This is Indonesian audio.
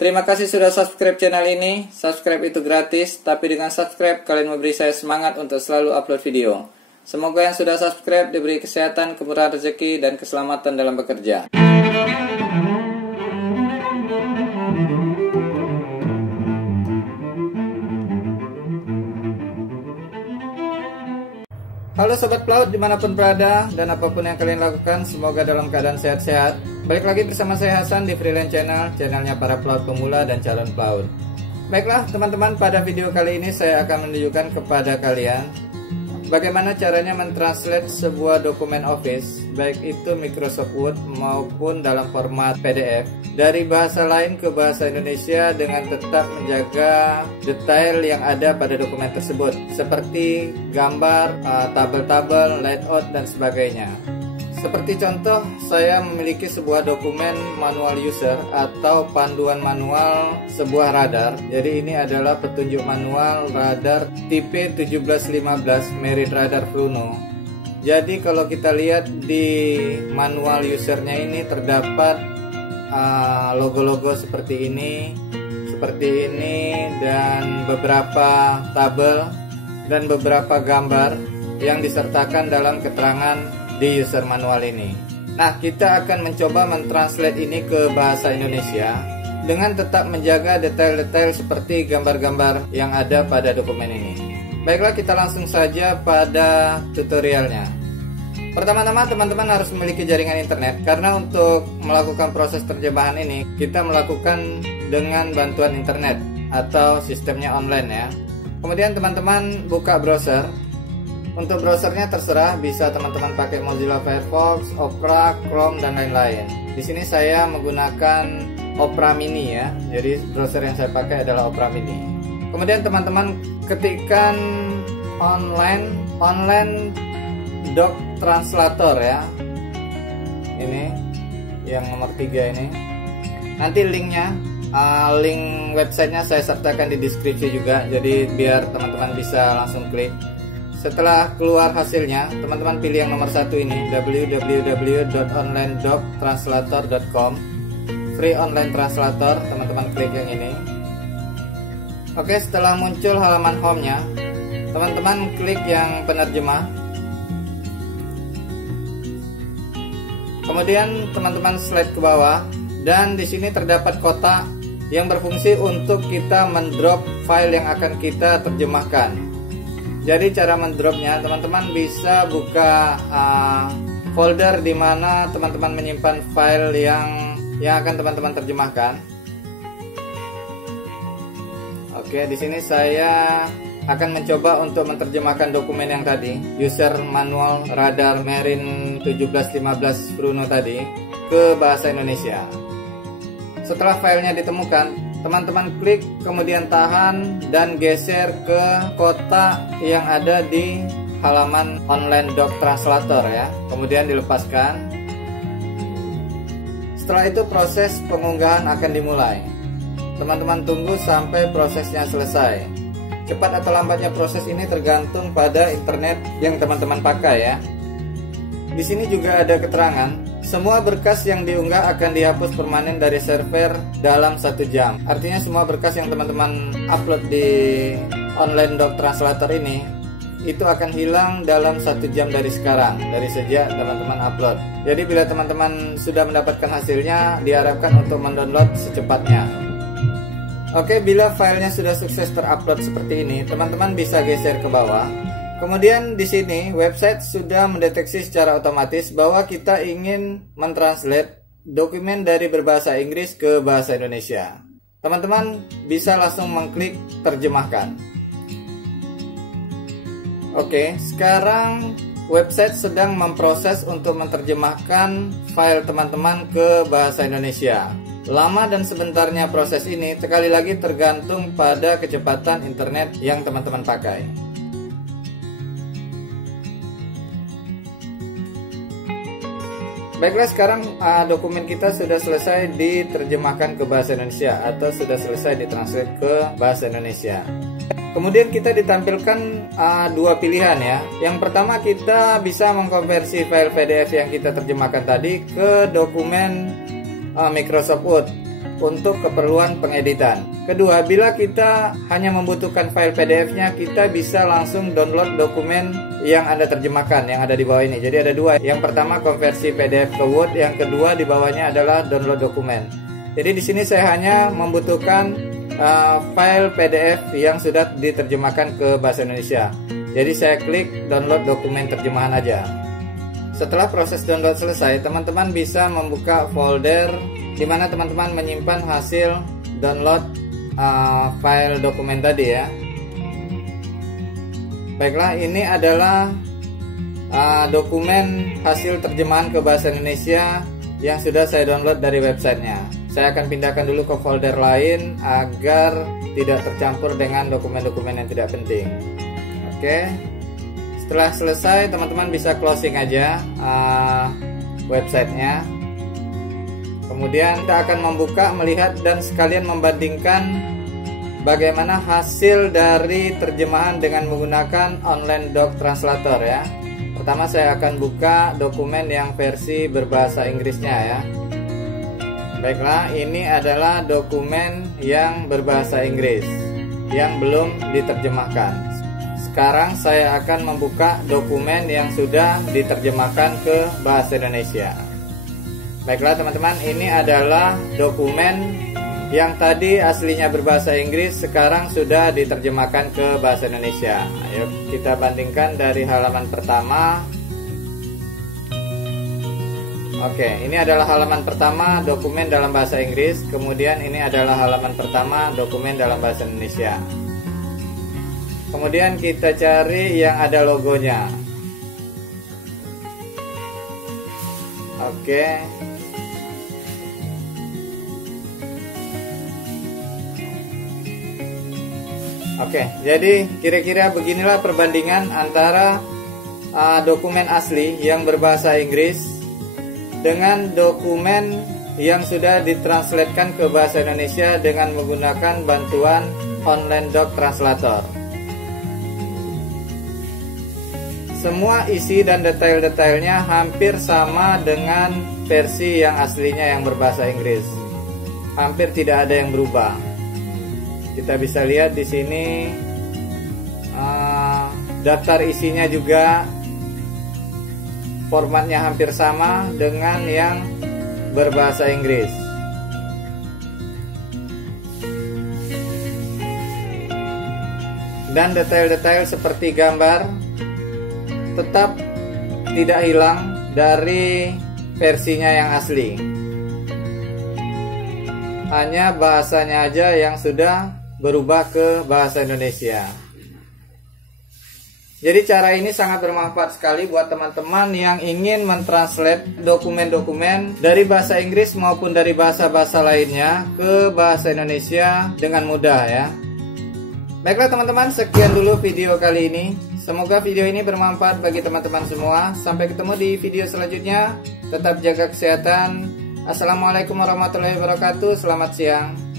Terima kasih sudah subscribe channel ini. Subscribe itu gratis, tapi dengan subscribe kalian memberi saya semangat untuk selalu upload video. Semoga yang sudah subscribe diberi kesehatan, kemurahan rezeki, dan keselamatan dalam bekerja. Halo Sobat Pelaut dimanapun berada dan apapun yang kalian lakukan, semoga dalam keadaan sehat-sehat. Balik lagi bersama saya Hasan di Freelance Channel, channelnya para pelaut pemula dan calon pelaut. Baiklah teman-teman, pada video kali ini saya akan menunjukkan kepada kalian bagaimana caranya mentranslate sebuah dokumen Office, baik itu Microsoft Word maupun dalam format PDF, dari bahasa lain ke bahasa Indonesia dengan tetap menjaga detail yang ada pada dokumen tersebut, seperti gambar, tabel-tabel, layout, dan sebagainya. Seperti contoh, saya memiliki sebuah dokumen manual user atau panduan manual sebuah radar. Jadi ini adalah petunjuk manual radar tipe 1715 Merit Radar Fluno. Jadi kalau kita lihat di manual usernya ini terdapat logo-logo seperti ini, dan beberapa tabel dan beberapa gambar yang disertakan dalam keterangan di user manual ini. Nah, kita akan mencoba mentranslate ini ke bahasa Indonesia dengan tetap menjaga detail-detail seperti gambar-gambar yang ada pada dokumen ini. Baiklah, kita langsung saja pada tutorialnya. Pertama-tama teman-teman harus memiliki jaringan internet, karena untuk melakukan proses terjemahan ini kita melakukan dengan bantuan internet atau sistemnya online ya. Kemudian teman-teman buka browser. Untuk browsernya terserah, bisa teman-teman pakai Mozilla Firefox, Opera, Chrome, dan lain-lain. Di sini saya menggunakan Opera Mini ya. Jadi browser yang saya pakai adalah Opera Mini. Kemudian teman-teman ketikkan online doc translator ya. Ini yang nomor 3 ini. Nanti linknya, link websitenya saya sertakan di deskripsi juga. Jadi biar teman-teman bisa langsung klik. Setelah keluar hasilnya, teman-teman pilih yang nomor 1 ini, www.onlinedoctranslator.com, free online translator. Teman-teman klik yang ini. Oke, setelah muncul halaman home-nya, teman-teman klik yang penerjemah. Kemudian teman-teman slide ke bawah, dan di sini terdapat kotak yang berfungsi untuk kita mendrop file yang akan kita terjemahkan. Jadi cara mendropnya, teman-teman bisa buka folder di mana teman-teman menyimpan file yang akan teman-teman terjemahkan. Oke, di sini saya akan mencoba untuk menerjemahkan dokumen yang tadi, user manual radar Marine 1715 Bruno tadi, ke bahasa Indonesia. Setelah filenya ditemukan, teman-teman klik, kemudian tahan dan geser ke kotak yang ada di halaman online doc translator ya. Kemudian dilepaskan. Setelah itu proses pengunggahan akan dimulai. Teman-teman tunggu sampai prosesnya selesai. Cepat atau lambatnya proses ini tergantung pada internet yang teman-teman pakai ya. Di sini juga ada keterangan, semua berkas yang diunggah akan dihapus permanen dari server dalam 1 jam. Artinya semua berkas yang teman-teman upload di online doc translator ini itu akan hilang dalam 1 jam dari sekarang, dari sejak teman-teman upload. Jadi bila teman-teman sudah mendapatkan hasilnya, diharapkan untuk mendownload secepatnya. Oke, bila filenya sudah sukses terupload seperti ini, teman-teman bisa geser ke bawah. Kemudian di sini website sudah mendeteksi secara otomatis bahwa kita ingin mentranslate dokumen dari berbahasa Inggris ke bahasa Indonesia. Teman-teman bisa langsung mengklik terjemahkan. Oke, sekarang website sedang memproses untuk menerjemahkan file teman-teman ke bahasa Indonesia. Lama dan sebentarnya proses ini sekali lagi tergantung pada kecepatan internet yang teman-teman pakai. Baiklah, sekarang dokumen kita sudah selesai diterjemahkan ke bahasa Indonesia atau sudah selesai ditranslate ke bahasa Indonesia. Kemudian kita ditampilkan dua pilihan ya. Yang pertama, kita bisa mengkonversi file PDF yang kita terjemahkan tadi ke dokumen Microsoft Word. untuk keperluan pengeditan. Kedua, bila kita hanya membutuhkan file PDF-nya, kita bisa langsung download dokumen yang Anda terjemahkan yang ada di bawah ini. Jadi ada dua. Yang pertama konversi PDF ke Word, yang kedua di bawahnya adalah download dokumen. Jadi di sini saya hanya membutuhkan file PDF yang sudah diterjemahkan ke bahasa Indonesia. Jadi saya klik download dokumen terjemahan aja. Setelah proses download selesai, teman-teman bisa membuka folder di mana teman-teman menyimpan hasil download file dokumen tadi ya. Baiklah, ini adalah dokumen hasil terjemahan ke bahasa Indonesia yang sudah saya download dari websitenya. Saya akan pindahkan dulu ke folder lain agar tidak tercampur dengan dokumen-dokumen yang tidak penting. Oke. Setelah selesai, teman-teman bisa closing aja websitenya. Kemudian kita akan membuka, melihat, dan sekalian membandingkan bagaimana hasil dari terjemahan dengan menggunakan online doc translator ya. Pertama saya akan buka dokumen yang versi berbahasa Inggrisnya ya. Baiklah, ini adalah dokumen yang berbahasa Inggris yang belum diterjemahkan. Sekarang saya akan membuka dokumen yang sudah diterjemahkan ke bahasa Indonesia. Baiklah teman-teman, ini adalah dokumen yang tadi aslinya berbahasa Inggris, sekarang sudah diterjemahkan ke bahasa Indonesia. Ayo kita bandingkan dari halaman pertama. Oke, ini adalah halaman pertama dokumen dalam bahasa Inggris. Kemudian ini adalah halaman pertama dokumen dalam bahasa Indonesia. Kemudian kita cari yang ada logonya. Oke. Oke, jadi kira-kira beginilah perbandingan antara dokumen asli yang berbahasa Inggris dengan dokumen yang sudah ditranslatekan ke bahasa Indonesia dengan menggunakan bantuan online doc translator. Semua isi dan detail-detailnya hampir sama dengan versi yang aslinya yang berbahasa Inggris. Hampir tidak ada yang berubah. Kita bisa lihat di sini daftar isinya juga formatnya hampir sama dengan yang berbahasa Inggris. Dan detail-detail seperti gambar tetap tidak hilang dari versinya yang asli. Hanya bahasanya aja yang sudah berubah ke bahasa Indonesia. Jadi cara ini sangat bermanfaat sekali buat teman-teman yang ingin mentranslate dokumen-dokumen dari bahasa Inggris maupun dari bahasa-bahasa lainnya ke bahasa Indonesia dengan mudah ya. Baiklah teman-teman, sekian dulu video kali ini. Semoga video ini bermanfaat bagi teman-teman semua. Sampai ketemu di video selanjutnya. Tetap jaga kesehatan. Assalamualaikum warahmatullahi wabarakatuh. Selamat siang.